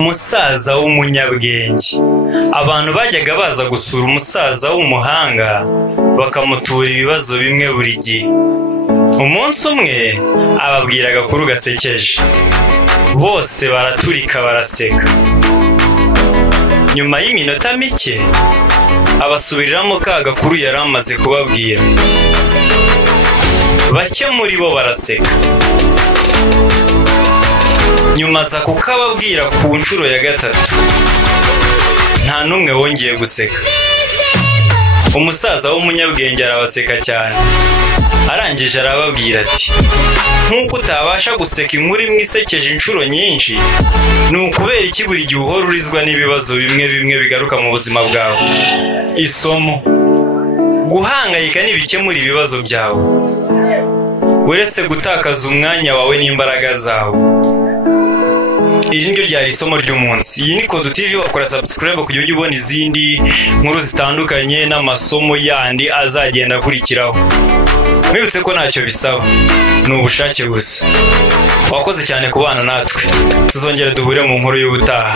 Umusaza w'umunyabwenge. Abantu bajyaga baza gusura umusaza w'umuhanga bakamutura ibibazo bimwe buri gihe. Umunsi umwe ababwira agakuru gasekeje. Bose baraturika baraseka. Nyuma y'iminota mike abasubiriramo ka gakuru yari amaze kubabwira. Bake muri bo baraseka. Nyuma aza kukababwira ku nshuro ya gatatu. Nta n'umwe wongeye guseka. Umusaza w'umunyabwenge arabaseka cyane. Arangije arababwira ati, nk'uko utabasha guseka inkuru imwe isekeje inshuro nyinshi, ni ukubera iki buri gihe uhora urizwa n'ibibazo bimwe bimwe bigaruka mu buzima bwawe. Isomo: guhangayika ntibikemura ibibazo byawe, uretse gutakaza umwanya wawe n'imbaraga zawe. Iri niryo ryari isomo ry'umunsi. Iyi ni Kodu TV, wakora subscribe kugira ujye ubona izindi nkuru zitandukanye n'amasomo yandi azagenda akurikiraho. Mwibutse ko ntacyo bisaba, ni ubushake gusa. Wakoze cyane kubana natwe. Tuzongera duhure mu nkuru y'ubutaha.